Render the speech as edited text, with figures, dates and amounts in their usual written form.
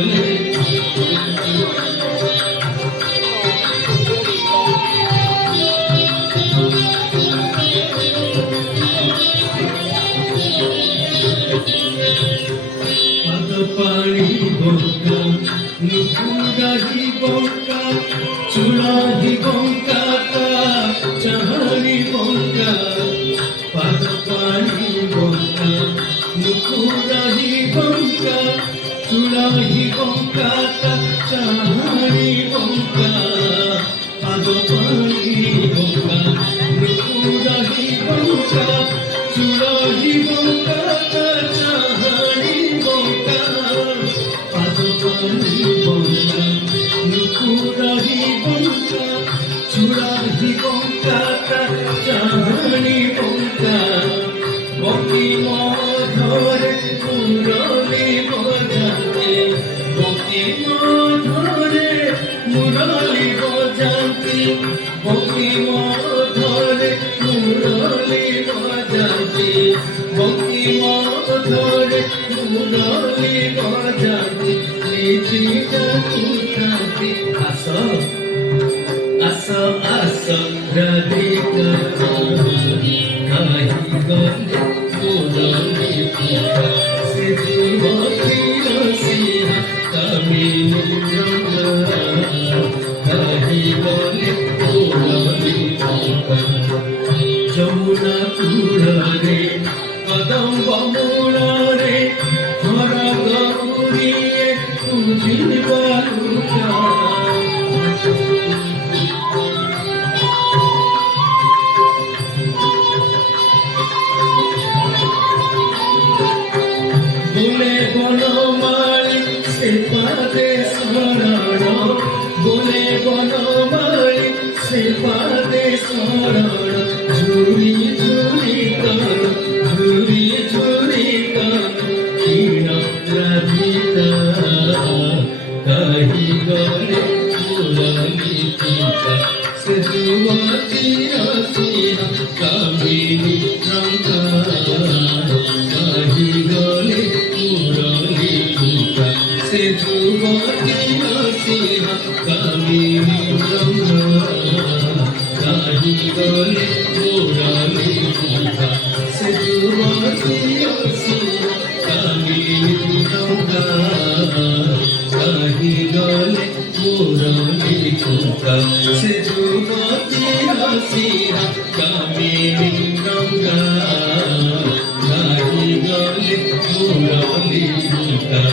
গলে পানি বঙ্কা নুপুরাহি বঙ্কা চূড়াহি বঙ্কা চাহানি বঙ্কা পাদ পানি বঙ্কা নুপুরাহি বঙ্কা চূড়াহি বঙ্কা চাহানি বঙ্কা পাদ পানি বঙ্কা নুপুরাহি বঙ্কা চূড়াহি বঙ্কা চাহানি বঙ্কা পাদ পানি বঙ্কা নুপুরাহি বঙ্কা চূড়াহি বঙ্কা চাহানি বঙ্কা বঙ্কি মধরে মুরলি বজাতে বঙ্কি মধরে মুরলি বজাতে বঙ্কি মধরে মুরলি বজাতে বঙ্কি মধরে মুরলি বজাতে নিজে জাতি আস আস আস রাধিকা কাহি গলে মুরলি পুকা সে যুবতী রসিয়া কামিনী রঙ্গা কাহি গলে মুরলি পুকা যমুনা কূড়রে কদম্ব মূଳରେ হর গৌরিয়ে পুজিবা লুকা বলে বনমালী সে পাদে শরণ বলে বনমালী সে পাদে শরণ ঝুরি ঝুরি কর ঝুরি ঝুরি কর ক্ষীণ রাধিকা কাহি গলে মুরলি পুকা সে যুবতী রসিয়া কামিনী রঙ্গা কাহি গলে মুরলি পুকা সে যুবতী রসিয়া কামিনী রঙ্গা কাহি গলে মুরলি পুকা সে যুবতী রসিয়া কামিনী রঙ্গা কাহি গলে মুরলি পুকা সে যুবতী রসিয়া কামিনী রঙ্গা কাহি গলে মুরলি পুকা